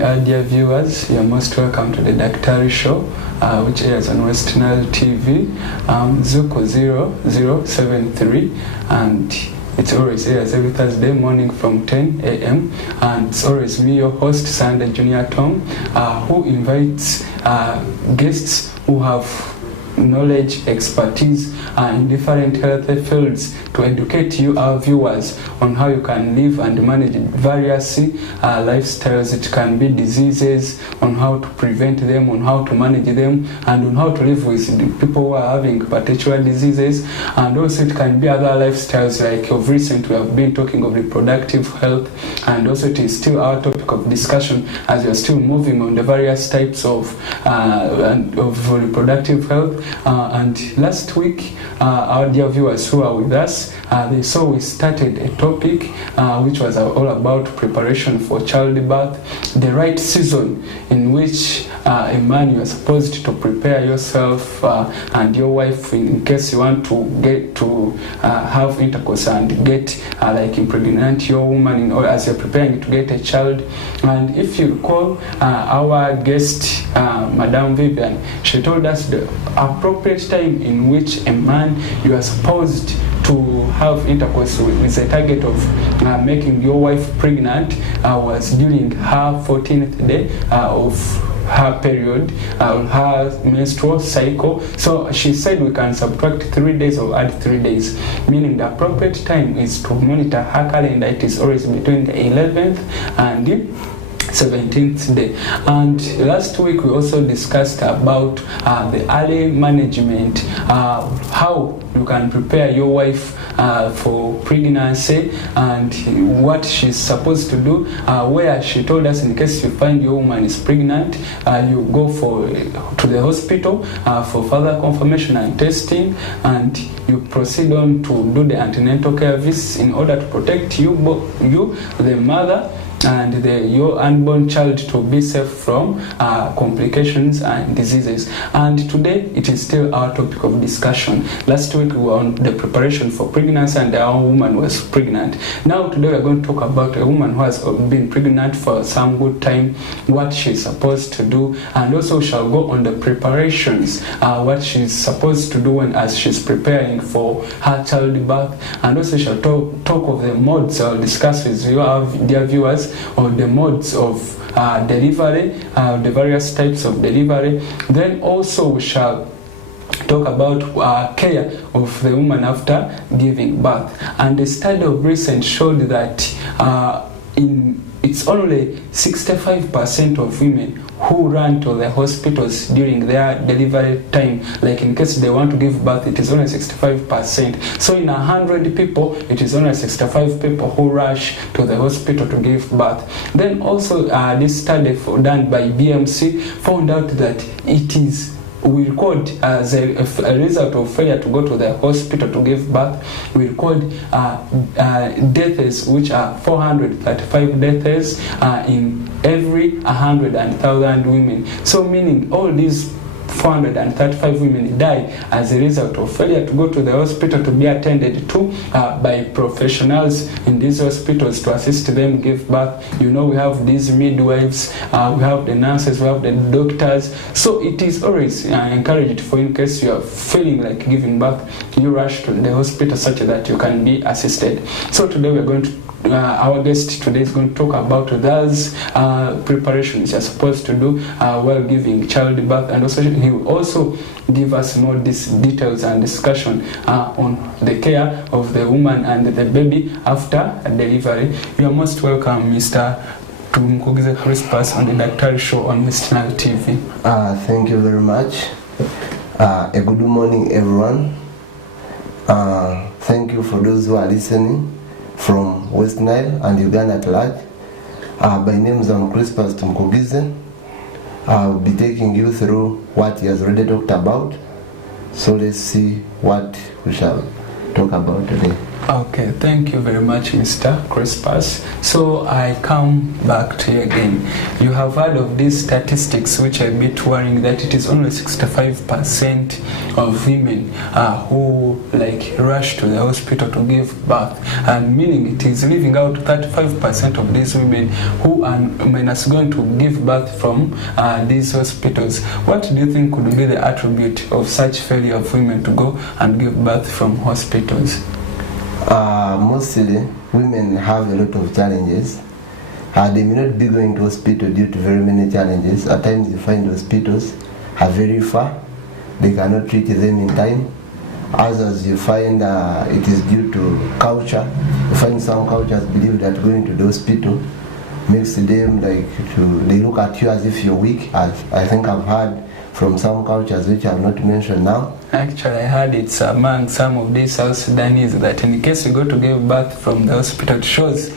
dear viewers. You're most welcome to the Daktari show, which airs on Westnile TV, Zuko 0073, and it always airs every Thursday morning from 10 a.m. And it's always me, your host, Sunday Junior Tom, who invites guests who have knowledge, expertise in different health fields to educate you, our viewers, on how you can live and manage various lifestyles. It can be diseases, on how to prevent them, on how to manage them, and on how to live with the people who are having particular diseases. And also it can be other lifestyles, like of recent we have been talking of reproductive health, and also it is still our topic of discussion as we are still moving on the various types of reproductive health. And last week, our dear viewers who are with us, they saw we started a topic which was all about preparation for childbirth, the right season in which a man, you are supposed to prepare yourself and your wife in case you want to get to have intercourse and get like impregnate your woman or as you're preparing to get a child. And if you recall, our guest, Madame Vivian, she told us the appropriate time in which a man, you are supposed to have intercourse with the target of making your wife pregnant was during her 14th day of her period, her menstrual cycle. So she said we can subtract 3 days or add 3 days, meaning the appropriate time is to monitor her calendar. It is always between the 11th and the 17th day. And last week we also discussed about the early management, how you can prepare your wife for pregnancy and what she's supposed to do, where she told us in case you find your woman is pregnant, you go to the hospital for further confirmation and testing, and you proceed on to do the antenatal care visits in order to protect you, the mother, and your unborn child to be safe from complications and diseases. And today it is still our topic of discussion. Last week we were on the preparation for pregnancy and our woman was pregnant. Now today we are going to talk about a woman who has been pregnant for some good time, what she's supposed to do, and also we shall go on the preparations, what she's supposed to do as she's preparing for her childbirth, and also we shall talk of the modes. I'll discuss with you, our dear viewers, on the modes of delivery, the various types of delivery. Then also we shall talk about care of the woman after giving birth. And the study of recent showed that it's only 65% of women who run to the hospitals during their delivery time. Like in case they want to give birth, it is only 65%. So in 100 people, it is only 65 people who rush to the hospital to give birth. Then also this study done by BMC found out that we record as a result of failure to go to the hospital to give birth, we record deaths, which are 435 deaths in every 100,000 women. So meaning all these 435 women die as a result of failure to go to the hospital to be attended to by professionals in these hospitals to assist them give birth. You know, we have these midwives, we have the nurses, we have the doctors. So it is always encouraged for, in case you are feeling like giving birth, you rush to the hospital such that you can be assisted. So today we are going to our guest today is going to talk about those preparations you're supposed to do while giving childbirth, and also he will also give us more details and discussion on the care of the woman and the baby after delivery. You are most welcome, Mr. Tumkugize Crispus, on the Daktari show on Westnile TV. Thank you very much. A good morning, everyone. Thank you for those who are listening from Westnile and Uganda at large. My name is Crispus Tumkugize. I'll be taking you through what he has already talked about. So let's see what we shall talk about today. Okay, thank you very much, Mr. Crispus. So I come back to you again. You have heard of these statistics which are a bit worrying, that it is only 65% of women who rush to the hospital to give birth, and meaning it is leaving out 35% of these women who are going to give birth from these hospitals. What do you think could be the attribute of such failure of women to go and give birth from hospitals? Mostly women have a lot of challenges. They may not be going to hospital due to very many challenges. At times you find hospitals are very far, they cannot treat them in time. Others you find it is due to culture. You find some cultures believe that going to the hospital makes them they look at you as if you're weak, as I think I've heard from some cultures which I have not mentioned now. Actually, I heard it's among some of these South Sudanese that in case you go to give birth from the hospital, it shows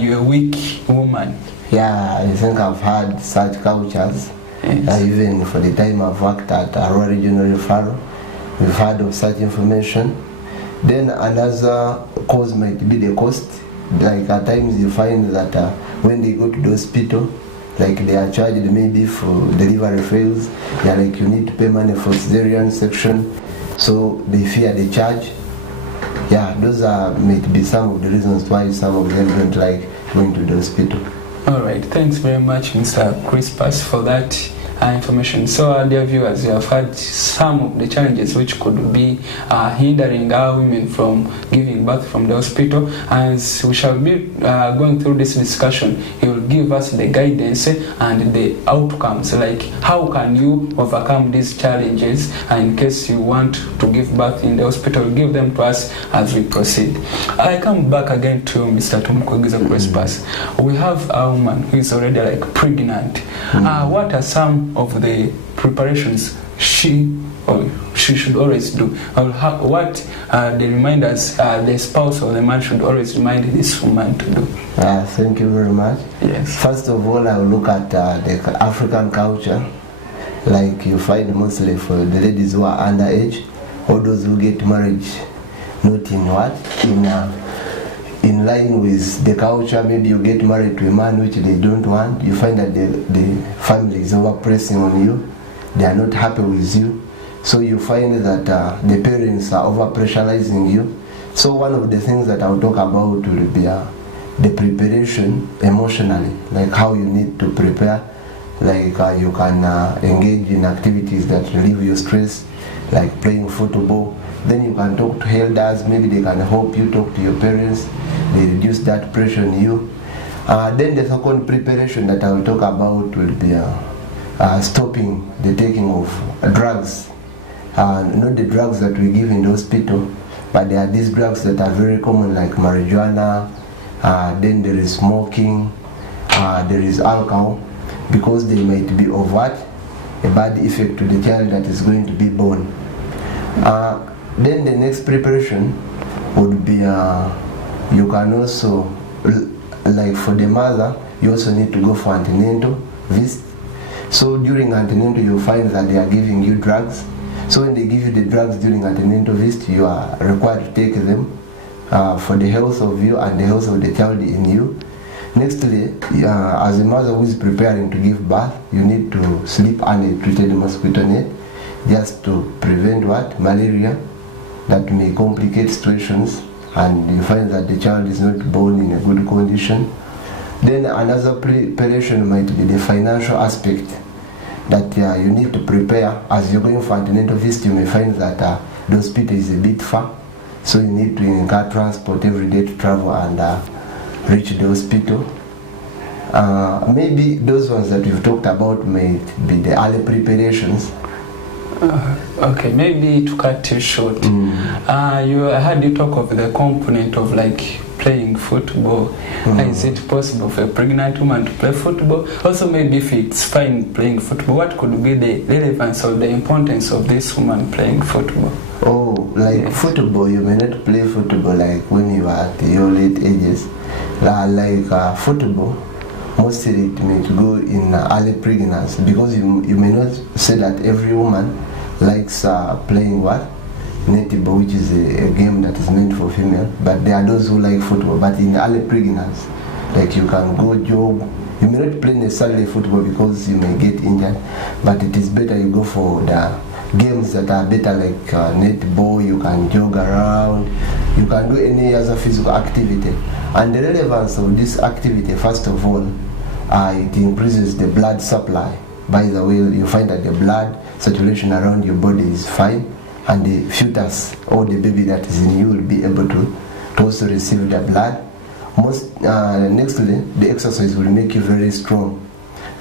you're a weak woman. Yeah, I think I've heard such cultures. Yes. Even for the time I've worked at Arua Regional Referral, we've heard of such information. Then another cause might be the cost. Like at times you find that when they go to the hospital, they are charged maybe for delivery fails. They are you need to pay money for cesarean section, so they fear the charge. Yeah, those might be some of the reasons why some of them don't like going to the hospital. All right, thanks very much, Mr. Crispus, for that information. So, dear viewers, you have heard some of the challenges which could be hindering our women from giving birth from the hospital. As we shall be going through this discussion, he will give us the guidance and the outcomes, like how can you overcome these challenges, and in case you want to give birth in the hospital, give them to us as we proceed. I come back again to Mr. Tumkogiza Crispus. We have a woman who is already pregnant. What are some of the preparations she should always do? What the reminders the spouse or the man should always remind this woman to do? Thank you very much. Yes. First of all, I will look at the African culture. Like you find mostly for the ladies who are underage, or those who get married not in line with the culture. Maybe you get married to a man which they don't want. You find that the family is over pressing on you. They are not happy with you. So you find that the parents are over pressurizing you. So one of the things that I'll talk about will be the preparation emotionally, like how you need to prepare. Like you can engage in activities that relieve your stress, like playing football. Then you can talk to elders, maybe they can help you talk to your parents, they reduce that pressure on you. Then the second preparation that I will talk about will be stopping the taking of drugs. Not the drugs that we give in the hospital, but there are these drugs that are very common, like marijuana, then there is smoking, there is alcohol, because they might be overt, a bad effect to the child that is going to be born. Then the next preparation would be you can also, like for the mother, you also need to go for antenatal visit. So during antenatal you find that they are giving you drugs. So when they give you the drugs during antenatal visit, you are required to take them for the health of you and the health of the child in you. Nextly, as a mother who is preparing to give birth, you need to sleep under a treated mosquito net, just to prevent malaria that may complicate situations, and you find that the child is not born in a good condition. Then another preparation might be the financial aspect, that you need to prepare. As you're going for antenatal visit, you may find that the hospital is a bit far, so you need to incur transport every day to travel and reach the hospital. Maybe those ones that we've talked about may be the early preparations. Okay, maybe to cut you short, I heard you talk of the component of playing football. Is it possible for a pregnant woman to play football? Also, maybe if it's fine playing football, what could be the relevance or the importance of this woman playing football? Yes. Football, you may not play football when you are at your late ages. Football, mostly it may go in early pregnancy, because you may not say that every woman likes playing netball, which is a game that is meant for female, but there are those who like football. But in early pregnancy, like you can go jog. You may not play necessarily football because you may get injured, but it is better you go for the games that are better, like netball. You can jog around, you can do any other physical activity. And the relevance of this activity, first of all, it increases the blood supply. By the way, you find that the blood circulation around your body is fine, and the fetus or the baby that is in you will be able to also receive the blood. Nextly, the exercise will make you very strong,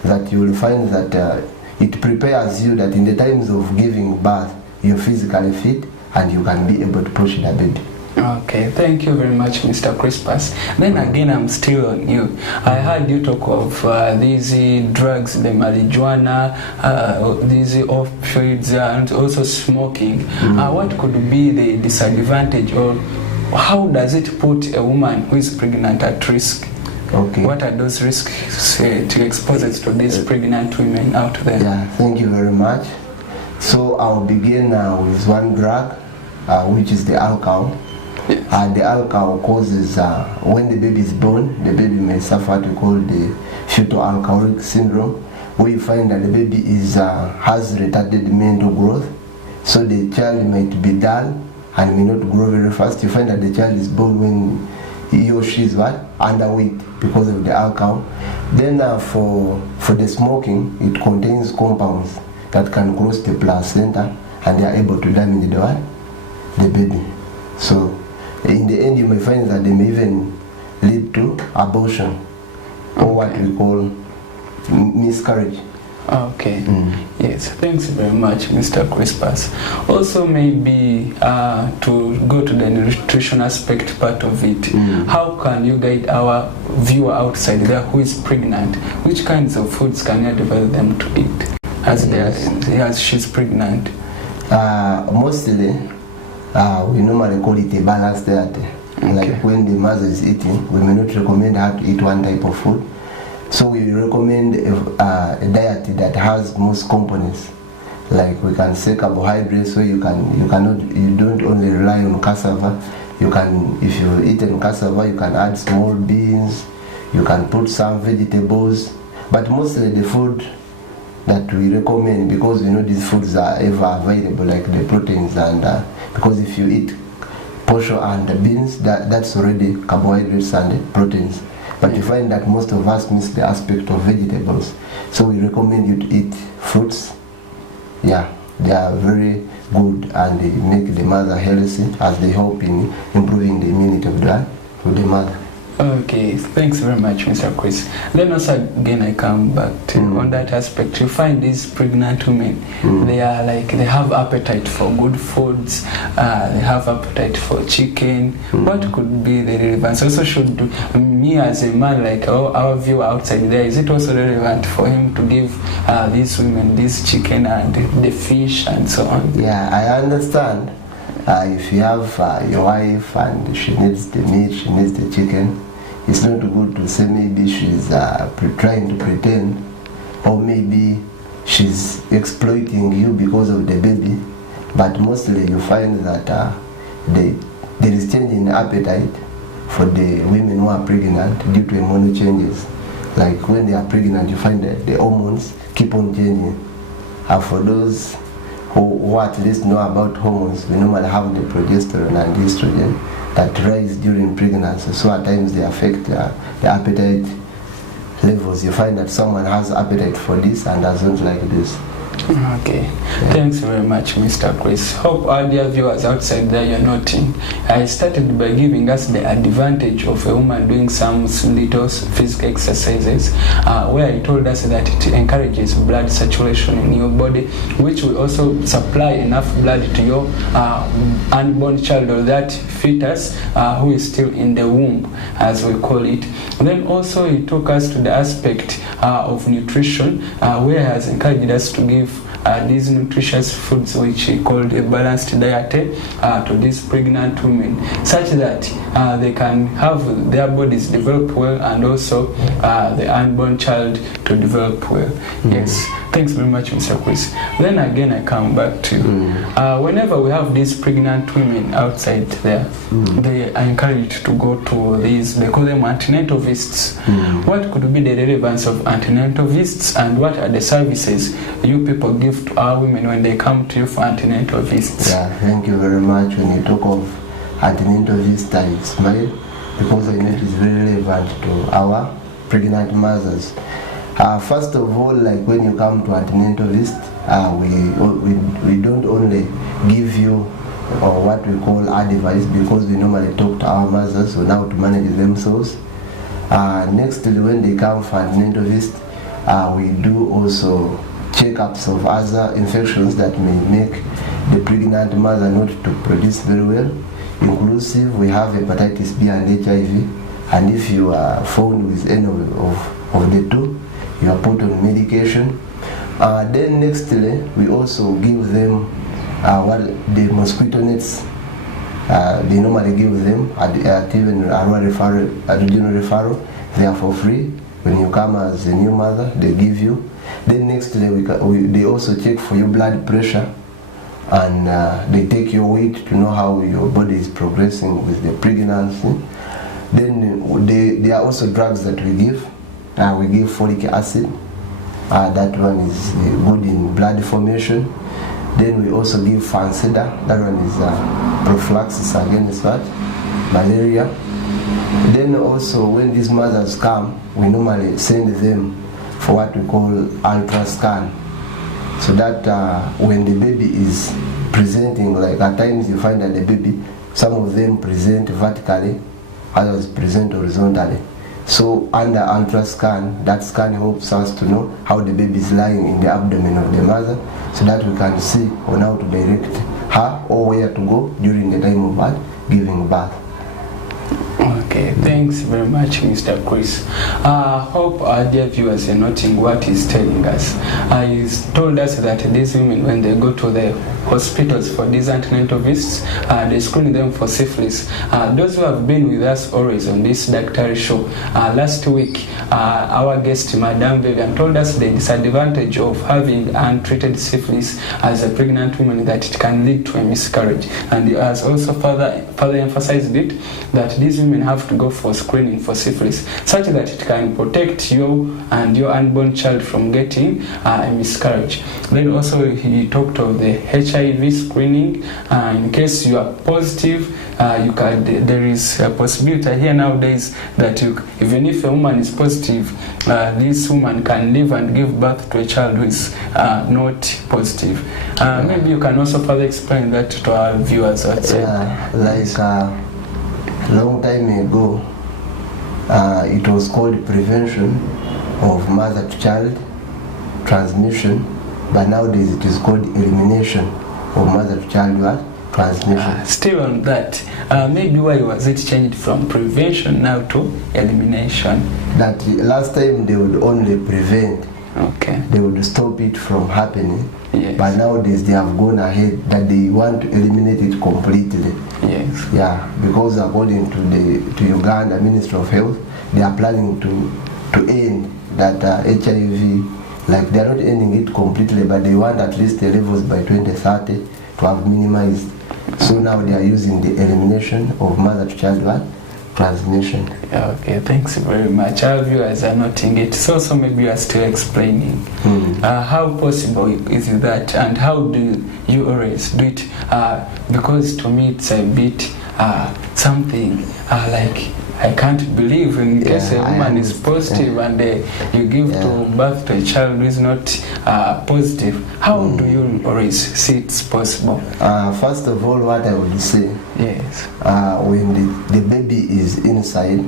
that you will find that it prepares you that in the times of giving birth, you're physically fit and you can be able to push the baby. Okay, thank you very much, Mr. Crispus. Then again, I'm still on you. I heard you talk of these drugs, the marijuana, these opioids, and also smoking. What could be the disadvantage, or how does it put a woman who is pregnant at risk? Okay. What are those risks to expose it to these pregnant women out there? Yeah, thank you very much. So I'll begin with one drug, which is the alcohol. Yes. The alcohol causes, when the baby is born, the baby may suffer what we call the fetal alcoholic syndrome, where you find that the baby has retarded mental growth, so the child might be dull and may not grow very fast. You find that the child is born when he or she is underweight because of the alcohol. Then for the smoking, it contains compounds that can cross the placenta and they are able to damage the baby. So in the end, you may find that they may even lead to abortion, or what we call miscarriage. Okay. Yes, thanks very much, Mr. Crispus. Also, maybe to go to the nutrition aspect part of it, how can you guide our viewer outside there who is pregnant? Which kinds of foods can you advise them to eat as she's pregnant? Mostly, we normally call it a balanced diet. Okay. Like when the mother is eating, we may not recommend her to eat one type of food. So we recommend a diet that has most components. Like we can say carbohydrates, so you don't only rely on cassava. You can, if you eat in cassava, you can add small beans. You can put some vegetables, but mostly the food that we recommend, because we know these foods are ever available, like the proteins, and because if you eat posho and beans, that's already carbohydrates and proteins. But you find that most of us miss the aspect of vegetables. So we recommend you to eat fruits. Yeah, they are very good and they make the mother healthy, as they help in improving the immunity of the mother. Okay, thanks very much, Mr. Chris. Then also again I come back to on that aspect. You find these pregnant women, they have appetite for good foods, they have appetite for chicken. What could be the relevance? Also, should me as a man, like our viewer outside there, is it also relevant for him to give these women this chicken and the fish and so on? Yeah, I understand. If you have your wife and she needs the meat, she needs the chicken, it's not good to say maybe she's trying to pretend, or maybe she's exploiting you because of the baby. But mostly you find that there is change in appetite for the women who are pregnant due to hormonal changes. Like when they are pregnant, you find that the hormones keep on changing. And for those who at least know about hormones, we normally have the progesterone and estrogen that rise during pregnancy. So at times they affect the appetite levels. You find that someone has appetite for this and doesn't like this. Okay, yeah. Thanks very much, Mr. Chris. Hope our dear viewers outside there you're noting. I started by giving us the advantage of a woman doing some little physical exercises, where I told us that it encourages blood saturation in your body, which will also supply enough blood to your unborn child, or that fetus who is still in the womb, as we call it. Then also it took us to the aspect of nutrition, where it has encouraged us to give these nutritious foods, which he called a balanced diet, to these pregnant women, such that they can have their bodies develop well, and also the unborn child to develop well. Yes. Thanks very much, Mr. Chris. Then again, I come back to you. Whenever we have these pregnant women outside there, they are encouraged to go to these, they call them antenatal visits. What could be the relevance of antenatal visits, and what are the services you people give to our women when they come to you for antenatal visits? Yeah, thank you very much. When you talk of antenatal visits, I smile because I know it is very relevant to our pregnant mothers. First of all, like when you come to antenatal visit, we don't only give you what we call advice, because we normally talk to our mothers on how to manage themselves. Nextly, when they come for antenatal visit, we do also checkups of other infections that may make the pregnant mother not to produce very well. Inclusive, we have hepatitis B and HIV, and if you are found with any of the two, you are put on medication. Then nextly, we also give them what the mosquito nets. They normally give them at even regional referral. They are for free. When you come as a new mother, they give you. Then nextly, they also check for your blood pressure, and they take your weight to know how your body is progressing with the pregnancy. Then there are also drugs that we give. We give folic acid. That one is good in blood formation. Then we also give Fancida. That one is prophylaxis against what? Malaria. Then also when these mothers come, we normally send them for what we call ultrascan. So that when the baby is presenting, like at times you find that the baby, some of them present vertically, others present horizontally. So under ultrascan, that scan helps us to know how the baby is lying in the abdomen of the mother, so that we can see on how to direct her or where to go during the time of birth, giving birth. Okay, thanks very much, Mr. Chris. Hope our dear viewers are noting what he's telling us. He's told us that these women, when they go to the hospitals for these antenatal visits, they screen them for syphilis. Those who have been with us always on this Daktari show, last week our guest, Madame Vivian, told us the disadvantage of having untreated syphilis as a pregnant woman, that it can lead to a miscarriage. And he has also further emphasized it, that these women have to go for screening for syphilis, such that it can protect you and your unborn child from getting a miscarriage. Then also he talked of the HIV screening. In case you are positive, there is a possibility here nowadays that even if a woman is positive, this woman can live and give birth to a child who is not positive. Maybe you can also further explain that to our viewers outside. Like long time ago, it was called prevention of mother to child transmission, but nowadays it is called elimination of mother to child transmission. Still on that, maybe why was it changed from prevention now to elimination? That last time they would only prevent. Okay. They would stop it from happening. Yes. But nowadays they have gone ahead that they want to eliminate it completely. Yes. Yeah, because according to Uganda Ministry of Health, they are planning to end that HIV. Like they are not ending it completely, but they want at least the levels by 2030 to have minimized. So now they are using the elimination of mother to child transmission. Okay, thanks very much. Our viewers are noting it. So maybe you are still explaining how possible is that, and how do you always do it? Because to me it's a bit something like I can't believe in case a woman is positive and you give to birth to a child who is not positive. How do you always see it's possible? First of all, what I would say, yes, when the baby is inside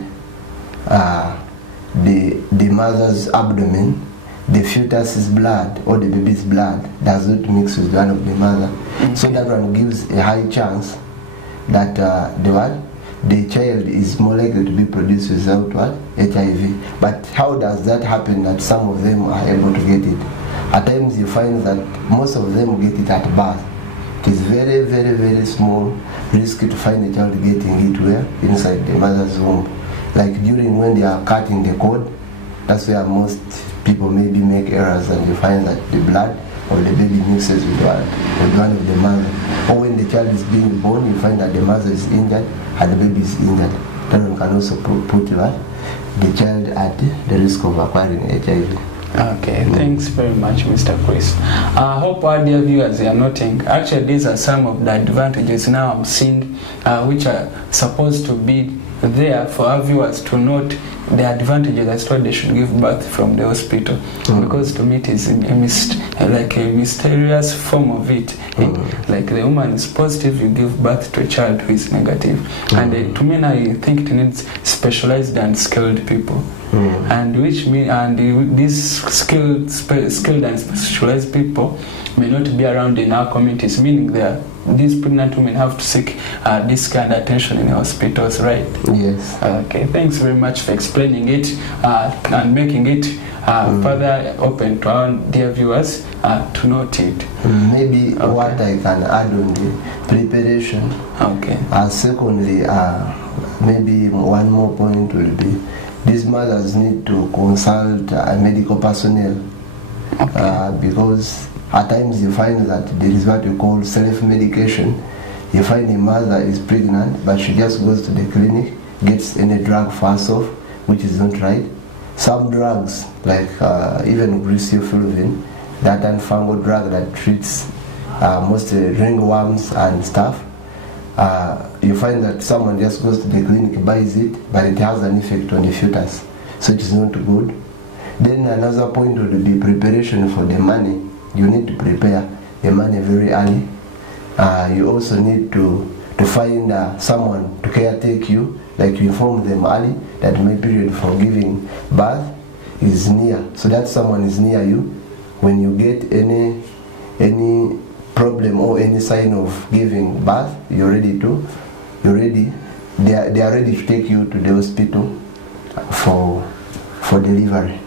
the mother's abdomen, the fetus's blood or the baby's blood does not mix with one of the mother. So that one gives a high chance that the child is more likely to be produced without HIV. But how does that happen that some of them are able to get it? At times you find that most of them get it at birth. It is very, very, very small risk to find a child getting it where? Inside the mother's womb. Like during when they are cutting the cord, that's where most people maybe make errors and you find that the blood or the baby mixes with one of the mother. Or when the child is being born, you find that the mother is injured and the baby is injured. That one can also put the child at the risk of acquiring HIV. Okay, thanks very much, Mr. Chris. I hope our dear viewers are noting. Actually, these are some of the advantages now I'm seeing, which are supposed to be there for our viewers to note the advantages as to what they should give birth from the hospital, because to me it is like a mysterious form of it. Like the woman is positive, you give birth to a child who is negative. And to me, I think it needs specialized and skilled people. And which mean, and these skilled and specialized people may not be around in our communities, meaning these pregnant women have to seek this kind of attention in hospitals, right? Yes. Okay, thanks very much for explaining it and making it further open to our dear viewers to note it. Maybe what I can add on the preparation. Okay. Secondly, maybe one more point will be these mothers need to consult medical personnel, because at times you find that there is what we call self-medication. You find a mother is pregnant, but she just goes to the clinic, gets any drug first off, which is not right. Some drugs, like even griseofulvin, that antifungal drug that treats mostly ringworms and stuff, you find that someone just goes to the clinic, buys it, but it has an effect on the fetus, so it is not good. Then another point would be preparation for the money. You need to prepare the money very early. You also need to find someone to caretake you, like you inform them early that my period for giving birth is near, so that someone is near you. When you get any problem or any sign of giving birth, they are ready to take you to the hospital for delivery.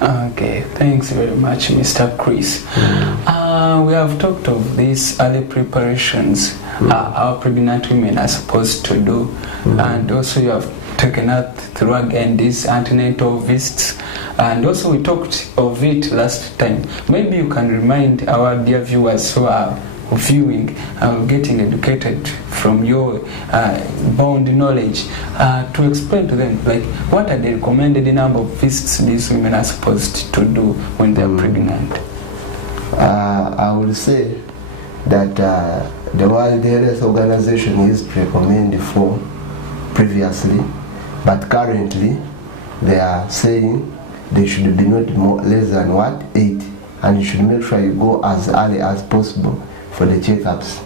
Okay, thanks very much, Mr. Chris. We have talked of these early preparations our pregnant women are supposed to do, and also you have taken up through again these antenatal visits, and also we talked of it last time. Maybe you can remind our dear viewers who are viewing and getting educated from your bound knowledge to explain to them, like, what are the recommended number of visits these women are supposed to do when they are pregnant? I would say that the World Health Organization used to recommend 4 previously, but currently they are saying they should be not less than 8, and you should make sure you go as early as possible for the checkups.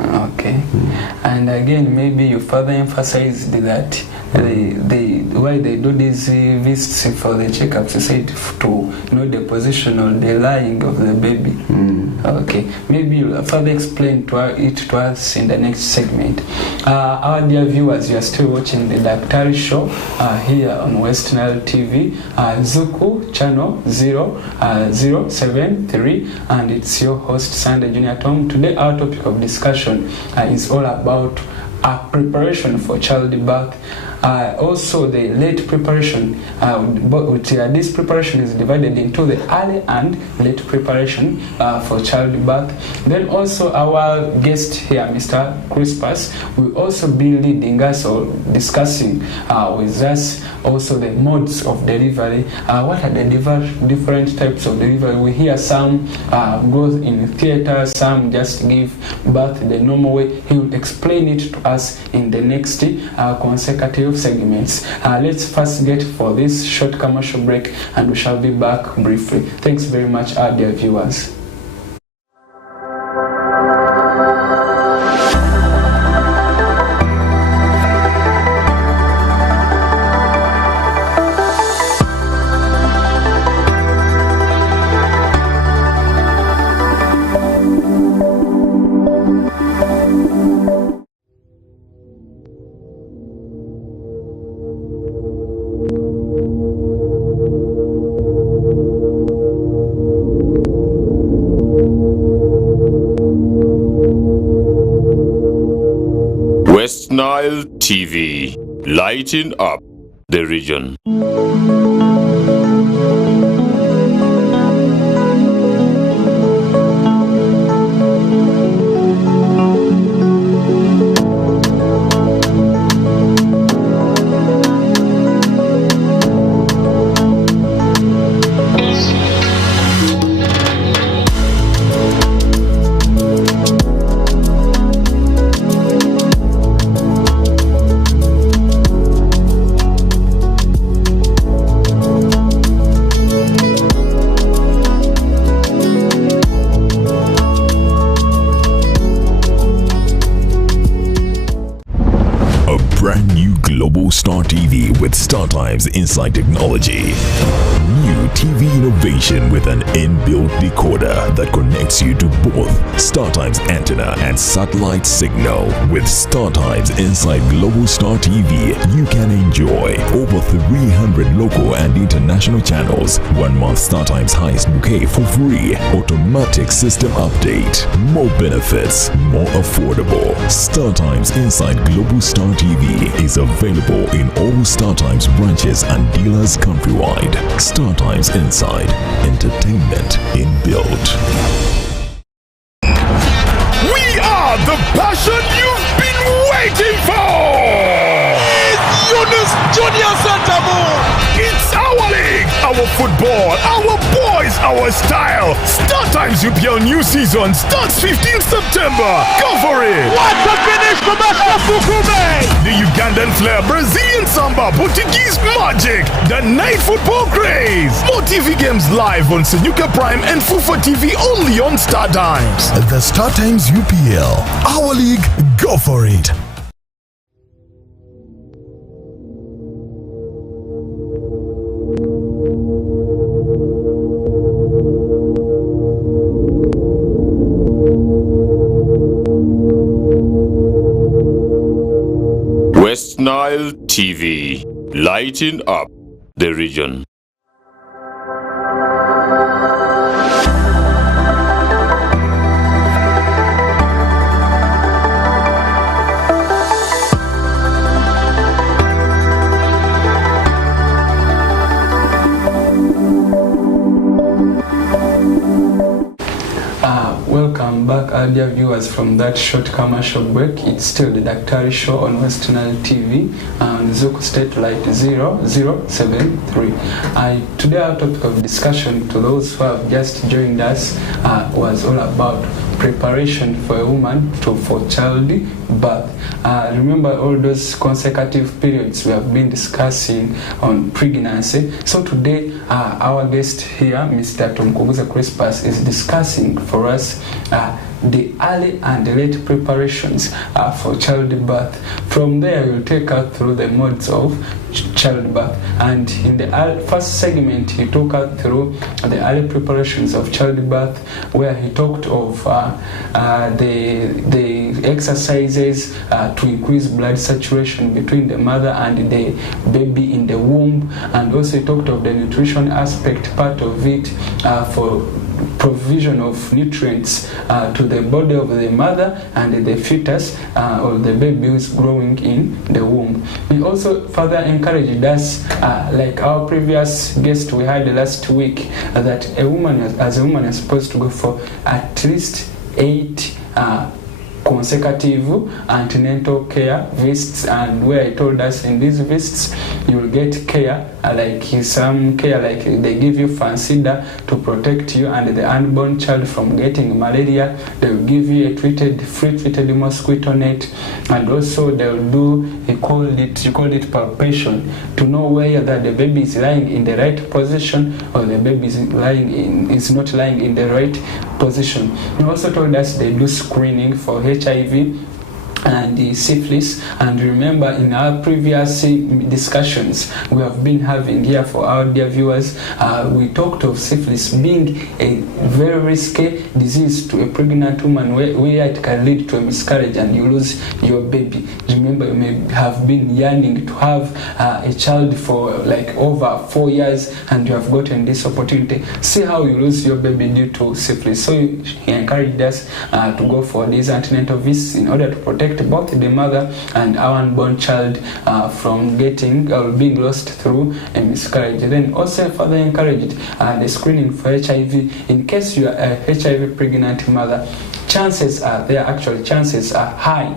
Okay. And again, maybe you further emphasized that why they do these visits for the checkups, you said to know the position or the lying of the baby. Okay, maybe you'll further explain it to us in the next segment. Our dear viewers, you are still watching the Daktari show here on Westnile TV, Zuku channel 0073, and it's your host Sunday Junior Tom. Today our topic of discussion is all about preparation for childbirth. Also the late preparation, this preparation is divided into the early and late preparation for childbirth. Then also our guest here, Mr. Crispus, will also be leading us or discussing with us also the modes of delivery. What are the different types of delivery? We hear some go in theater, some just give birth the normal way. He will explain it to us in the next consecutive segments. Let's first get for this short commercial break, and we shall be back briefly. Thanks very much, our dear viewers. Westnile TV, lighting up the region. Global Star TV with StarTimes Inside Technology. New TV innovation with an inbuilt decoder that connects you to both StarTimes antenna and satellite signal. With StarTimes Inside Global Star TV, you can enjoy over 300 local and international channels, 1 month StarTimes highest bouquet for free, automatic system update, more benefits, more affordable. StarTimes Inside Global Star TV is available in all StarTimes branches and dealers countrywide. StarTimes Inside, entertainment inbuilt. We are the passion you've been waiting for! It's Yunus Junior Santamu! It's our league, our football, our boys, our style. StarTimes UPL new season starts 15th September. Go for it! What a finish from Ashraf Bukume! The Ugandan flair, Brazilian samba, Portuguese magic, the night football craze. More TV games live on Senyuka Prime and Fufa TV only on StarTimes. The StarTimes UPL, our league, go for it. Westnile TV, lighting up the region. Welcome back, our dear viewers, from that short commercial break. It's still the Daktari show on Westnile TV on Zuku State Light 0073. Today our topic of discussion to those who have just joined us was all about preparation for a woman for childbirth. Remember all those consecutive periods we have been discussing on pregnancy. So today our guest here, Mr. Tomkuguza Crispus, is discussing for us the early and late preparations for childbirth. From there, we'll take us through the modes of childbirth. And in the first segment, he took us through the early preparations of childbirth, where he talked of the exercises to increase blood saturation between the mother and the baby in the womb, and also he talked of the nutrition aspect part of it for provision of nutrients to the body of the mother and the fetus or the baby who is growing in the womb. He also further encouraged us, like our previous guest we had last week, that a woman is supposed to go for at least 8 consecutive antenatal care visits, and where he told us in these visits you will get care, like some care like they give you fancida to protect you and the unborn child from getting malaria. They will give you a free treated mosquito net, and also they will do, he called it palpation, to know whether the baby is lying in the right position or the baby is not lying in the right position. He also told us they do screening for HIV and the syphilis. And remember, in our previous discussions we have been having here for our dear viewers, we talked of syphilis being a very risky disease to a pregnant woman, where it can lead to a miscarriage and you lose your baby. Remember, you may have been yearning to have a child for like over 4 years and you have gotten this opportunity. See how you lose your baby due to syphilis. So he encouraged us to go for these antenatal visits in order to protect both the mother and our unborn child from getting or being lost through a miscarriage. Then also further encouraged the screening for HIV. In case you are a HIV pregnant mother, chances are high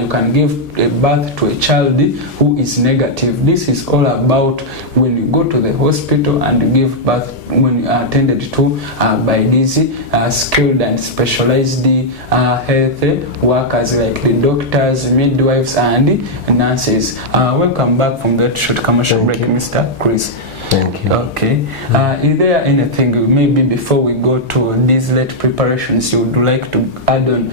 you can give a birth to a child who is negative. This is all about when you go to the hospital and give birth, when you are attended to by these skilled and specialized health workers like the doctors, midwives and nurses. Welcome back from that short commercial break, Mr. Chris. Thank you. Okay. Is there anything maybe before we go to these late preparations you would like to add on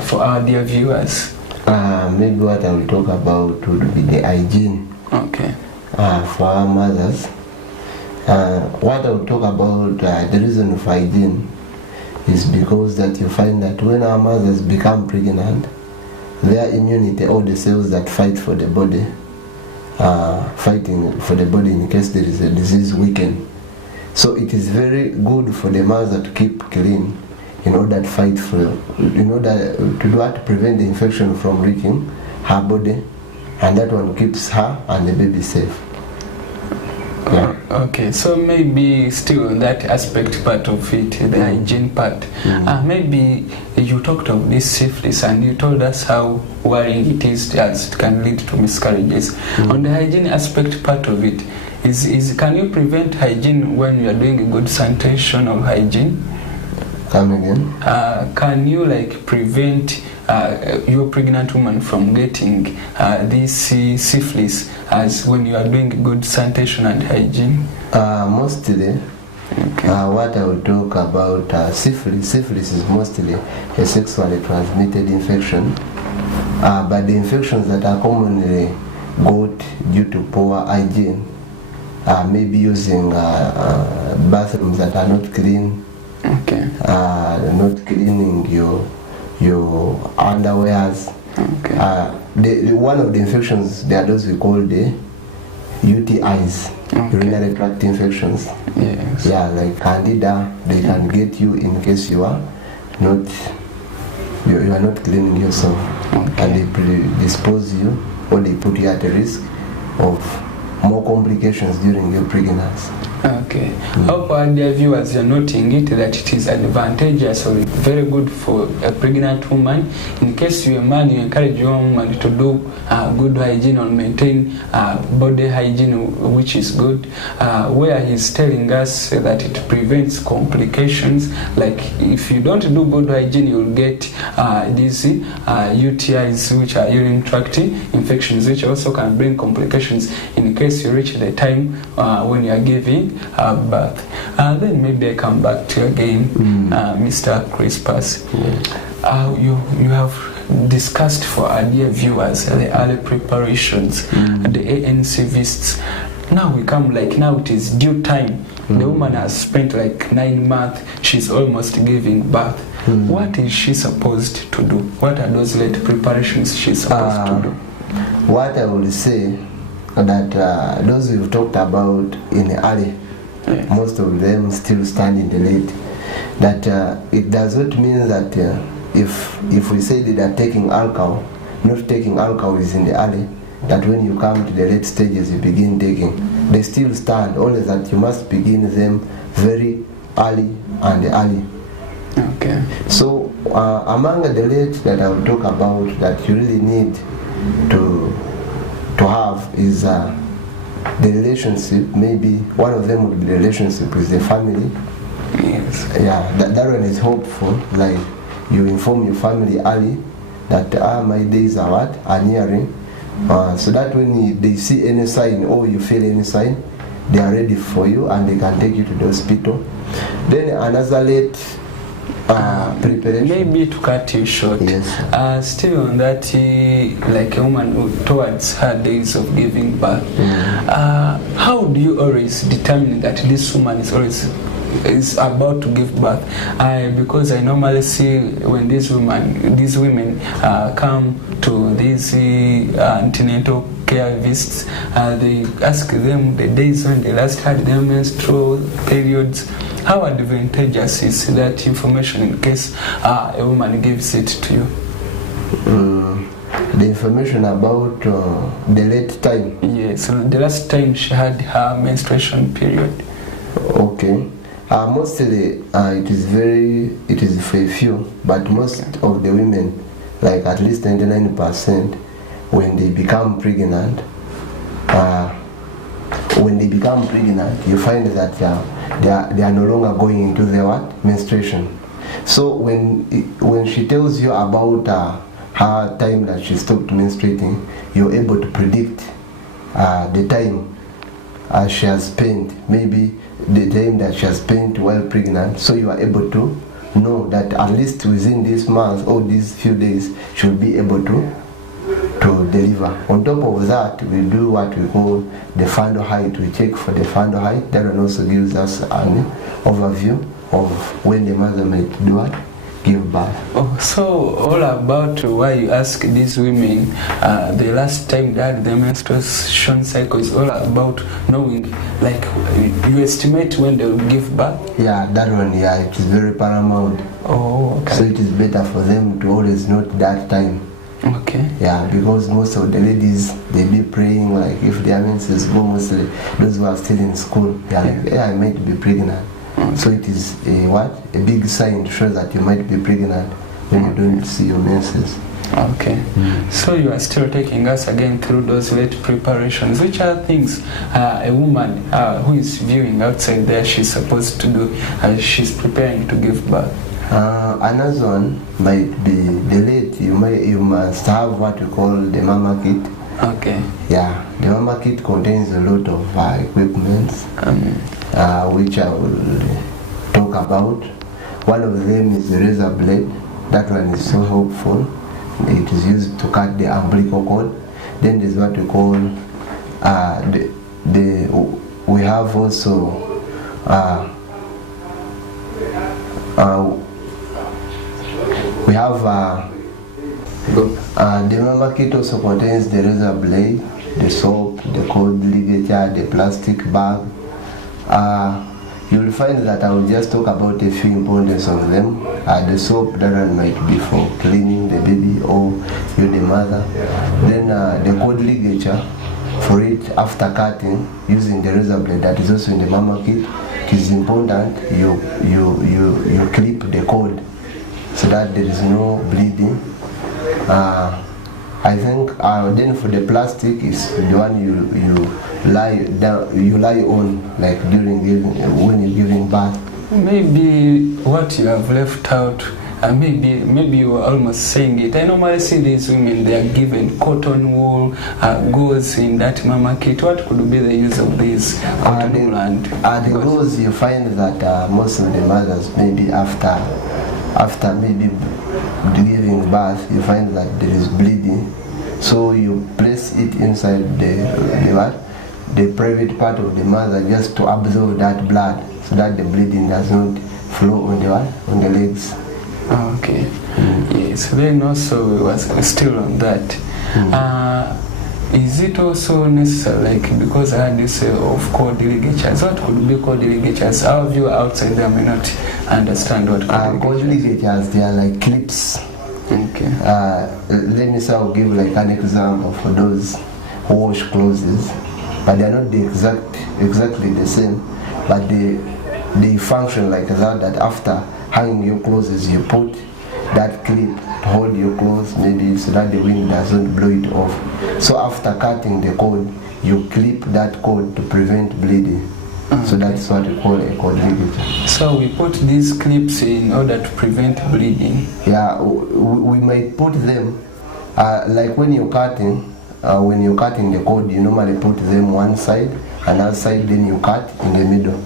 for our dear viewers? Maybe what I will talk about would be the hygiene Okay. For our mothers. What I will talk about the reason for hygiene is because that you find that when our mothers become pregnant, their immunity, all the cells that fight for the body, fighting for the body in case there is a disease, weaken. So it is very good for the mother to keep clean in order to fight for, in order to do what, to prevent the infection from reaching her body, and that one keeps her and the baby safe. Yeah. Okay, so maybe still on that aspect part of it, the hygiene part. Maybe you talked of this syphilis and you told us how worrying it is as it can lead to miscarriages. On the hygiene aspect part of it, can you prevent hygiene when you are doing a good sanitation of hygiene? Come again? Can you prevent your pregnant woman from getting this syphilis as when you are doing good sanitation and hygiene? Mostly, what I will talk about syphilis is mostly a sexually transmitted infection, but the infections that are commonly got due to poor hygiene, maybe using bathrooms that are not clean, not cleaning your underwears. One of the infections, there are those we call the UTIs, urinary tract infections. Yes. Yeah, like candida, they can get you in case you are not cleaning yourself, and they predispose you, or they put you at a risk of more complications during your pregnancy. Okay. Hope our dear viewers are noting it that it is advantageous or very good for a pregnant woman. In case you're a man, you encourage your woman to do good hygiene or maintain body hygiene, which is good. Where he's telling us that it prevents complications. Like if you don't do good hygiene, you'll get these UTIs, which are urinary tract infections, which also can bring complications in case you reach the time when you are giving birth. Then maybe I come back to you again, Mr. Crispus. You have discussed for our dear viewers the early preparations, the ANC visits. Now we come now it is due time. The woman has spent 9 months, she's almost giving birth. What is she supposed to do? What are those late preparations she's supposed to do? What I will say that those we've talked about in the early, most of them still stand in the late. That it does not mean that if we say that they're taking alcohol, not taking alcohol is in the early, that when you come to the late stages you begin taking. They still stand, only that you must begin them very early and early. Okay. So among the late that I will talk about that you really need to have is the relationship. Maybe one of them would be the relationship with the family. Yes. Yeah, that one is hopeful. Like you inform your family early that my days are nearing, so that when they see any sign or you feel any sign, they are ready for you and they can take you to the hospital. Then another late preparation. Maybe to cut you short. Yes. Still on that, like a woman towards her days of giving birth, how do you always determine that this woman is about to give birth? Because I normally see when these women come to these antenatal care visits, they ask them the days when they last had their menstrual periods. How advantageous is that information in case a woman gives it to you? The information about the late time? Yes, so the last time she had her menstruation period. Okay. Mostly it is for a few, but most of the women, like at least 99%, when they become pregnant, you find that they are no longer going into their menstruation. So when she tells you about her time that she stopped menstruating, you're able to predict the time she has spent, maybe the time that she has spent while pregnant. So you are able to know that at least within this month or these few days she will be able to to deliver. On top of that, we do what we call the fundal height. We check for the fundal height. That one also gives us an overview of when the mother might do what? Give birth. Oh, so all about why you ask these women the last time that the menstruation cycle is all about knowing, like you estimate when they will give birth? Yeah, that one, yeah, it is very paramount. Oh, okay. So it is better for them to always note that time. Okay. Yeah, because most of the ladies, they be praying, like if their menses go, mostly those who are still in school, they are like, yeah, I might be pregnant. So it is a big sign to show that you might be pregnant when you don't see your menses. Okay. So you are still taking us again through those late preparations. Which are things a woman who is viewing outside there she's supposed to do as she's preparing to give birth? Another one might be the late. You must have what we call the mama kit. Okay. Yeah, the mama kit contains a lot of equipment, which I will talk about. One of them is the razor blade. That one is so helpful. It is used to cut the umbilical cord. Then there's what we call we have also we have the mama kit also contains the razor blade, the soap, the cord ligature, the plastic bag. You will find that I will just talk about a few importance of them. The soap, that one might be for cleaning the baby or you the mother. Then the cord ligature, for it after cutting using the razor blade, that is also in the mama kit. It is important you clip the cord so that there is no bleeding. I think then for the plastic is the one you lie down, you lie on, like when you're giving birth. Maybe what you have left out, maybe you were almost saying it. I normally see these women, they are given cotton wool, gauze in that mama kit. What could be the use of these cotton wool and the gauze? You find that most of the mothers, maybe after maybe giving birth, you find that there is bleeding. So you place it inside the private part of the mother just to absorb that blood, so that the bleeding does not flow on the legs. Okay. Yes. Then also we was still on that. Is it also necessary, like, because I had this of cord ligatures? What could be cord ligatures? Our viewer outside there may not understand what cord ligatures. They are like clips. Okay. Let me say I'll give like an example for those who wash clothes, but they are not exactly the same, but they function like that after hanging your clothes, you put that clip to hold your clothes, maybe so that the wind doesn't blow it off. So after cutting the cord, you clip that cord to prevent bleeding. So that's what we call a cord ligature. So we put these clips in order to prevent bleeding? Yeah, we might put them, like when you're cutting the cord, you normally put them one side, another side, then you cut in the middle.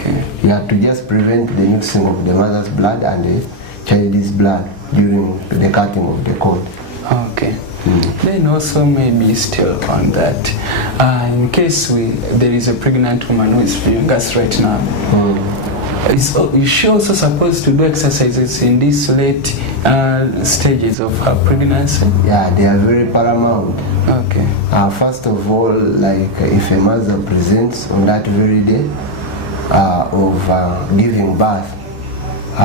Okay. You have to just prevent the mixing of the mother's blood and the child's blood during the cutting of the cord. Okay. Then also maybe still on that, in case there is a pregnant woman who is viewing us right now, is she also supposed to do exercises in these late stages of her pregnancy? Yeah, they are very paramount. Okay. First of all, like if a mother presents on that very day of giving birth,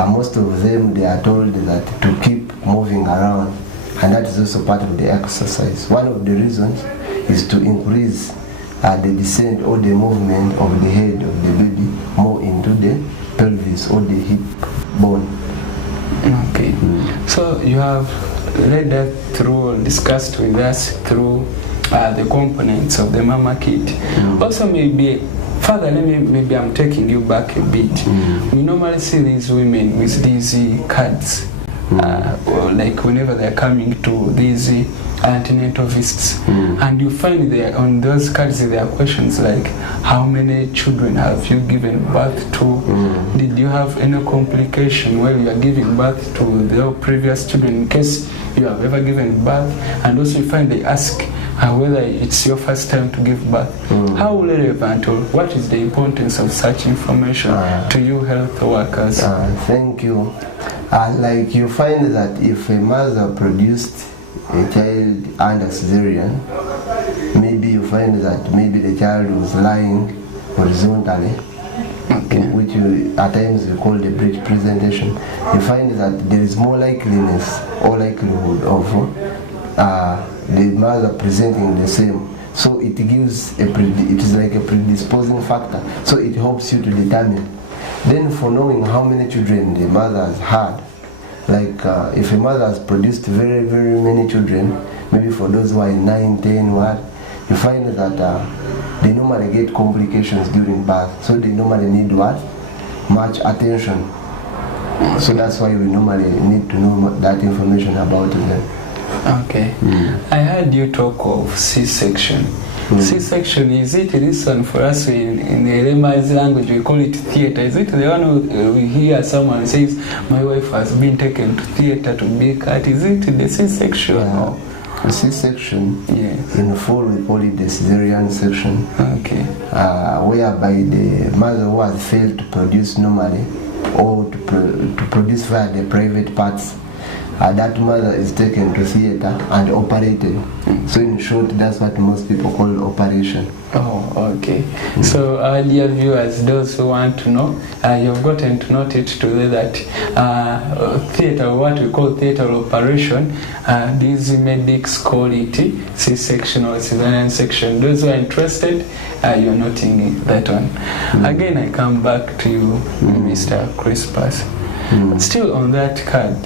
most of them, they are told that to keep moving around, and that is also part of the exercise. One of the reasons is to increase the descent or the movement of the head of the baby more into the pelvis or the hip bone. Okay. So you have led that through, discussed with us through the components of the mama kit. Also maybe further, maybe I'm taking you back a bit. We normally see these women with these cards, like whenever they're coming to these antenatal visits, and you find there on those cards there are questions like, how many children have you given birth to? Did you have any complication while you are giving birth to the previous children? In case you have ever given birth, and also you find they ask whether it's your first time to give birth. How relevant or what is the importance of such information to you health workers? Thank you. Like you find that if a mother produced a child under cesarean, maybe you find that maybe the child was lying horizontally, which at times we call the breech presentation. You find that there is more likeliness or likelihood of the mother presenting the same. So it gives it is like a predisposing factor. So it helps you to determine. Then for knowing how many children the mother has had, like if a mother has produced very, very many children, maybe for those who are 9, 10, you find that they normally get complications during birth. So they normally need much attention. So that's why we normally need to know that information about them. Okay. I heard you talk of C-section. C-section, is it this one for us in the layman's language we call it theater? Is it the one we hear someone says, my wife has been taken to theater to be cut? Is it the C-section? Yeah. The C-section, yes. In full we call it the cesarean section. Okay. Whereby the mother who has failed to produce normally or to produce via the private parts, that mother is taken to theater and operated. So in short, that's what most people call operation. Oh, okay. So dear viewers, those who want to know, you've gotten to note it today that theater, what we call theater operation, these medics call it C-section or cesarean section. Those who are interested, you're noting that one. Again, I come back to you, Mr. Crispus. Still on that card,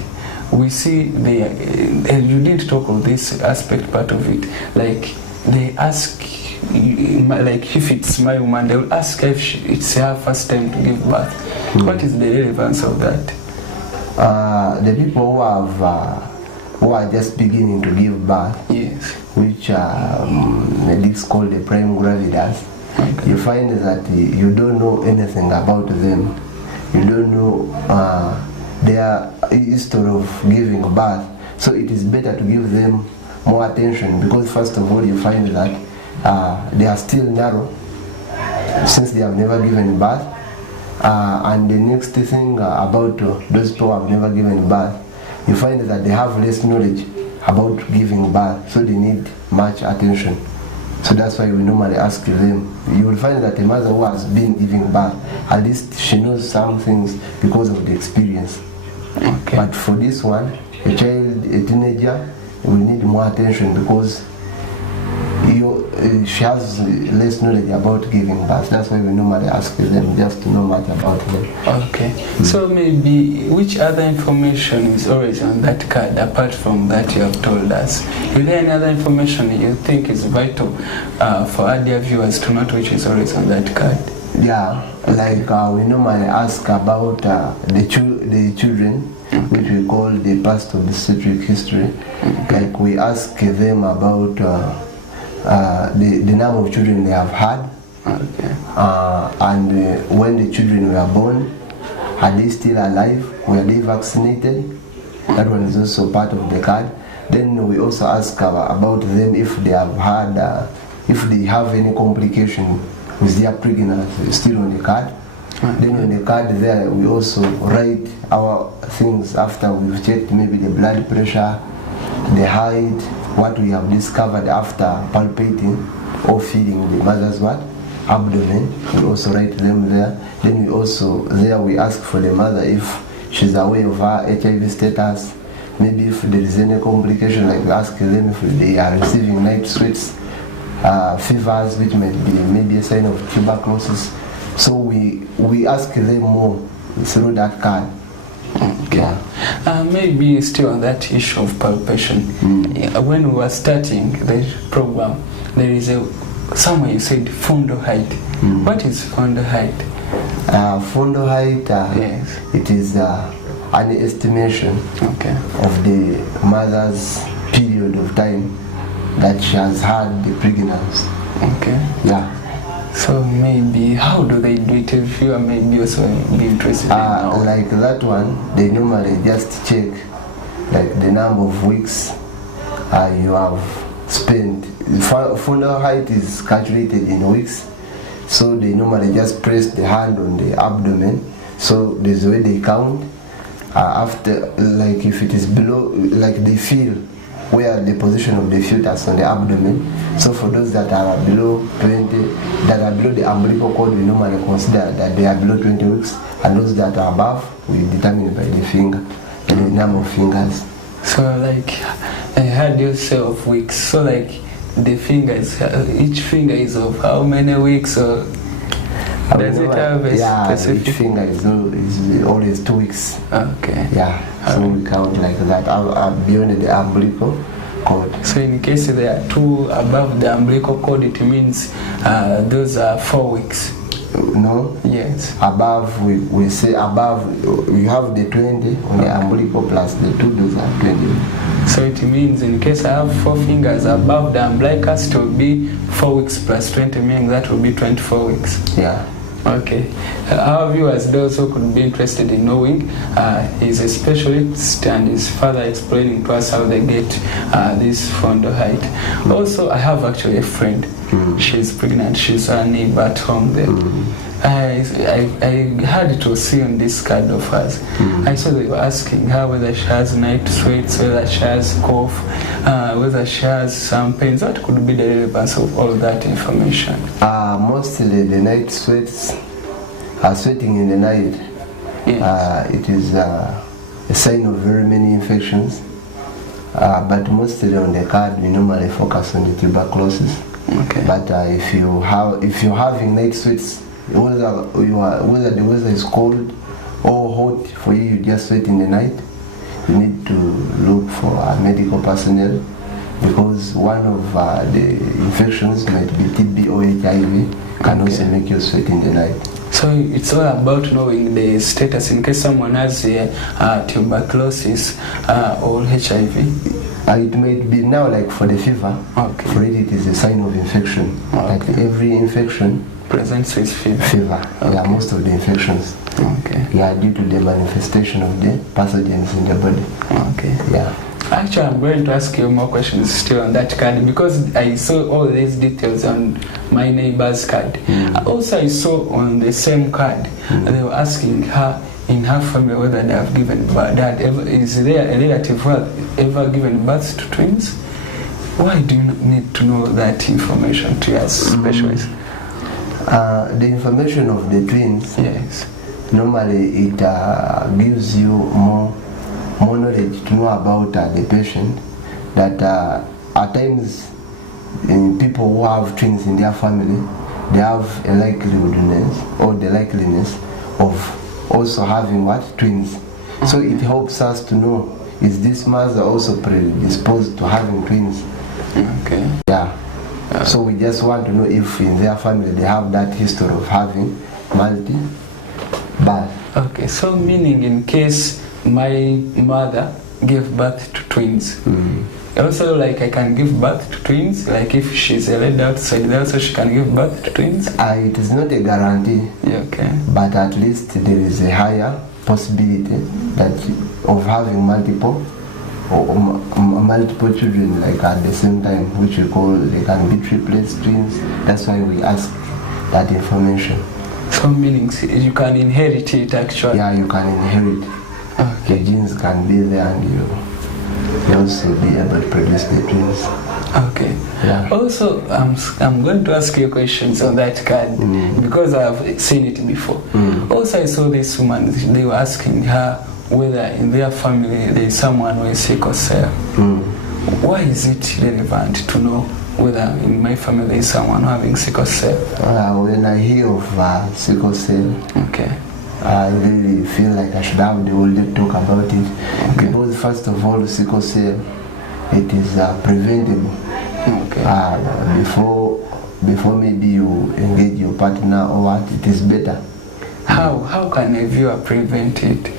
we see and you didn't talk of this aspect part of it, like they ask, like if it's my woman, they will ask if it's her first time to give birth. What is the relevance of that? The people who are just beginning to give birth, yes, which medics call the prime gravidas, you find that you don't know anything about them. You don't know their history of giving birth. So it is better to give them more attention, because first of all you find that they are still narrow since they have never given birth, and the next thing about those people who have never given birth, you find that they have less knowledge about giving birth, so they need much attention. So that's why we normally ask them. You will find that a mother who has been giving birth, at least she knows some things because of the experience. Okay. But for this one, a child, a teenager, will need more attention because she has less knowledge about giving birth. That's why we normally ask them just to know much about them. Okay. So maybe which other information is always on that card apart from that you have told us? Is there any other information you think is vital for our dear viewers to note which is always on that card? Yeah, like we normally ask about the children, which we call the past obstetric history. Like we ask them about the number of children they have had, and when the children were born, are they still alive? Were they vaccinated? That one is also part of the card. Then we also ask about them if they have had, if they have any complication with their pregnancy, still on the card. Then on the card there, we also write our things after we've checked maybe the blood pressure, the height, what we have discovered after palpating or feeding the mother's abdomen. We also write them there. Then we also, there we ask for the mother if she's aware of her HIV status, maybe if there is any complication, like we ask them if they are receiving night sweats, fevers, which might be maybe a sign of tuberculosis. So we ask them more through that card. Okay. Maybe still on that issue of palpation. When we were starting the program, there is somewhere you said fundo height. What is fundo height? Fundo height, yes, it is an estimation of the mother's period of time that she has had the pregnancy. Okay. Yeah. So maybe how do they do it? If you are maybe also be interested in like that one, they normally just check like the number of weeks you have spent. Fundal height is calculated in weeks, so they normally just press the hand on the abdomen, so there's a way they count. After, like if it is below, like they feel where the position of the fetus on the abdomen. So for those that are below 20, that are below the umbilical cord, we normally consider that they are below 20 weeks, and those that are above, we determine by the finger, the number of fingers. So like, I heard you say of weeks, so like the fingers, each finger is of how many weeks, or does it have a specific? Each finger is always 2 weeks. Okay. Yeah, so we count like that, beyond the umbilical cord. So in case there are 2 above the umbilical cord, it means those are 4 weeks. No? Yes. Above, we say above, we have the 20 on the umbilical plus the 2, those are 20. So it means in case I have 4 fingers above the umbilicus, it will be 4 weeks plus 20, meaning that will be 24 weeks. Yeah. Okay. Our viewers, those who could be interested in knowing, he's a specialist and is further explaining to us how they get this fundal height. Also, I have actually a friend. She's pregnant. She's a neighbor at home there. I had to see on this card of hers. I saw they were asking her whether she has night sweats, whether she has cough, whether she has some pains. What could be the relevance of all that information? Mostly the night sweats, sweating in the night. Yes. It is a sign of very many infections. But mostly on the card, we normally focus on the tuberculosis. Okay. But if you're having night sweats, whether the weather is cold or hot for you, you just sweat in the night, you need to look for a medical personnel, because one of the infections might be TB or HIV, can also make you sweat in the night. So it's all about knowing the status in case someone has tuberculosis or HIV. It might be now, like for the fever, for it is a sign of infection. Like every infection presents with fever. Yeah, most of the infections. Yeah, due to the manifestation of the pathogens in the body. Yeah. Actually, I'm going to ask you more questions still on that card, because I saw all these details on my neighbor's card. Also, I saw on the same card, they were asking her in her family whether they have given birth. Is there a relative who has ever given birth to twins? Why do you need to know that information to your specialist? The information of the twins, yes, normally it gives you more knowledge to know about the patient. That at times, in people who have twins in their family, they have a likeliness of also having twins. So it helps us to know, is this mother also predisposed to having twins? Okay. Yeah. So we just want to know if in their family they have that history of having multi-birth. Okay, so meaning in case my mother gave birth to twins, also like I can give birth to twins, like if she's a lady outside there, so she can give birth to twins? It is not a guarantee, but at least there is a higher possibility of having multiple children, like at the same time, which we call, they can be triplets, twins. That's why we ask that information. So meaning you can inherit it actually? Yeah, you can inherit. The genes can be there, and you also be able to produce the twins. Okay. Yeah. Also, I'm going to ask you questions on that card, because I've seen it before. Also, I saw this woman, they were asking her whether in their family there is someone with sickle cell. Why is it relevant to know whether in my family there is someone having sickle cell? When I hear of sickle cell, I really feel like I should have the whole day talk about it. Because first of all, sickle cell, it is preventable. Before maybe you engage your partner or what, it is better. How can a viewer prevent it?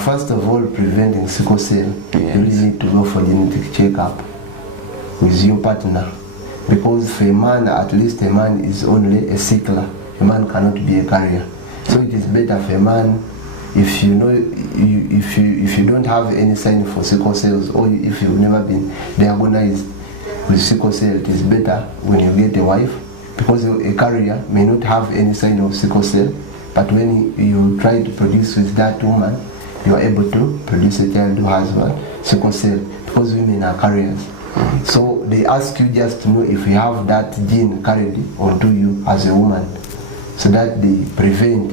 First of all, preventing sickle cell, you really need to go for genetic checkup with your partner. Because for a man, at least a man is only a sickler. A man cannot be a carrier. So it is better for a man if you know if you don't have any sign for sickle cells, or if you've never been diagnosed with sickle cell, it is better when you get a wife, because a carrier may not have any sign of sickle cell, but when you try to produce with that woman, you are able to produce a child who has sickle cell, because women are carriers. So they ask you just to know if you have that gene carried onto you as a woman, so that they prevent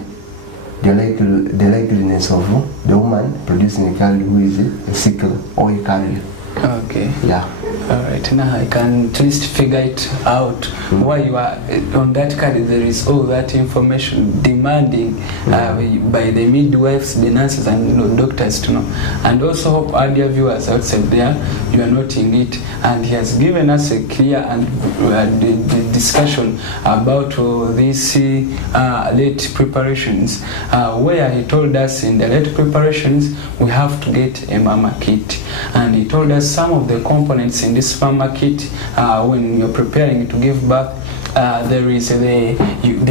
the likeliness of the woman producing a child who is a sickle or a carrier. Okay. Yeah. Alright, now I can at least figure it out why you are on that card. There is all that information demanding by the midwives, the nurses, and doctors to know. And also hope our dear viewers outside there, you are noting it. And he has given us a clear and the discussion about these late preparations, where he told us in the late preparations we have to get a mama kit, and he told us some of the components in this mama kit when you're preparing to give birth. There is the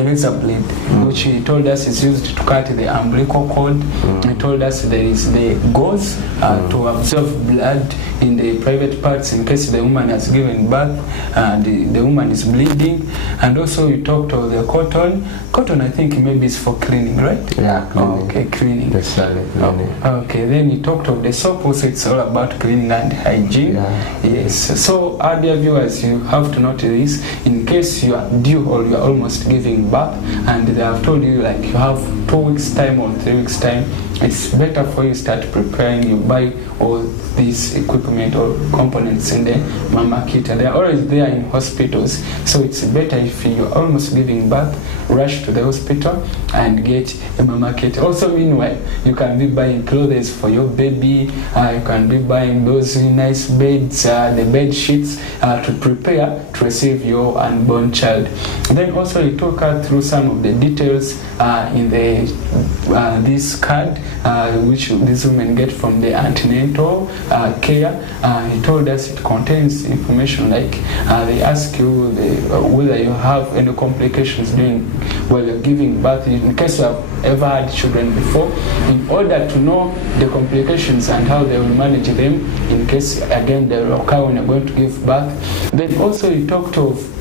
razor blade, which he told us is used to cut the umbilical cord. He told us there is the gauze to absorb blood in the private parts in case the woman has given birth and the woman is bleeding. And also we talked of the cotton. Cotton, I think maybe is for cleaning, right? Yeah, cleaning. Okay, cleaning. Necessarily cleaning. Okay, then he talked of the soap, also it's all about cleaning and hygiene. Yeah. Yes, so our dear viewers, you have to note this in case you are due or you are almost giving birth and they have told you like you have 2 weeks time or 3 weeks time. It's better for you start preparing. You buy all these equipment or components in the mama kit, and they are always there in hospitals. So it's better if you're almost giving birth, rush to the hospital and get a mama kit. Also, meanwhile, you can be buying clothes for your baby. You can be buying those nice beds, the bed sheets to prepare to receive your unborn child. Then also he took us through some of the details in the this card which these women get from the antenatal care. He told us it contains information like they ask you whether you have any complications while you're giving birth, in case you have ever had children before, in order to know the complications and how they will manage them in case again they will occur when you're going to give birth. Then also he talked of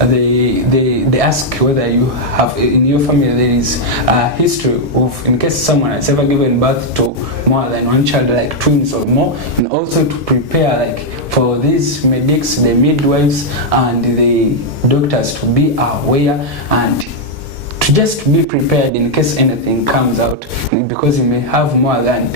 they ask whether you have in your family there is a history of, in case someone has ever given birth to more than one child, like twins or more, and also to prepare like for these medics, the midwives and the doctors to be aware and to just be prepared in case anything comes out, because you may have more than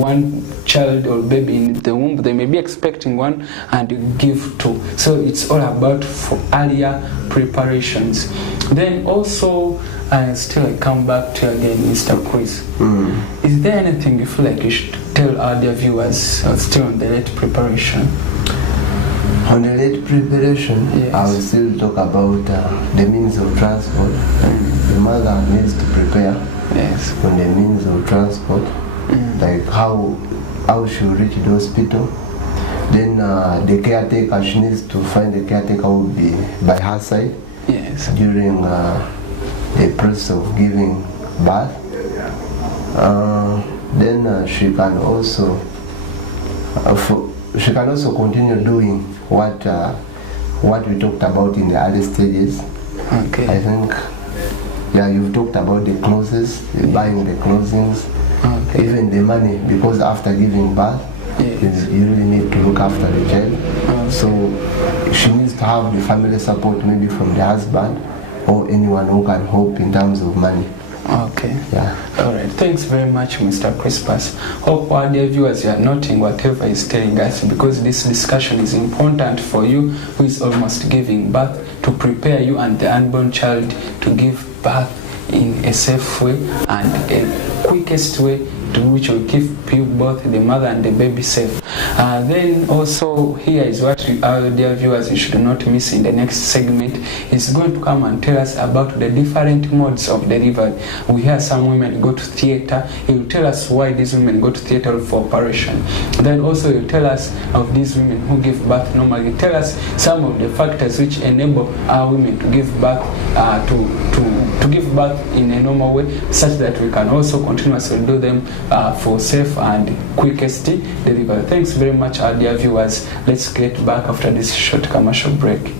one child or baby in the womb. They may be expecting one and you give two. So it's all about for earlier preparations. Then also I come back to you again, Mr. Chris. Is there anything you feel like you should tell our dear viewers still on the late preparation? On the late preparation, yes. I will still talk about the means of transport. The mother needs to prepare on the means of transport, like how she will reach the hospital. Then the caretaker, she needs to find the caretaker who will be by her side during the process of giving birth. Then she can also continue doing what we talked about in the early stages. Okay. I think, you've talked about the clothes, buying the clothings, even the money, because after giving birth, you really need to look after the child. So she needs to have the family support, maybe from the husband or anyone who can help in terms of money. Okay. Alright. Thanks very much, Mr. Crispus. Hope our dear viewers you are noting whatever he's telling us, because this discussion is important for you who is almost giving birth, to prepare you and the unborn child to give birth in a safe way and a quickest way which will keep both the mother and the baby safe. Then also here is what our dear viewers you should not miss in the next segment. Is going to come and tell us about the different modes of delivery. We hear some women go to theater. He will tell us why these women go to theater for operation. Then also he will tell us of these women who give birth normally. He'll tell us some of the factors which enable our women to give birth to give birth in a normal way, such that we can also continuously do them for safe and quickest delivery. Thanks very much, our dear viewers. Let's get back after this short commercial break.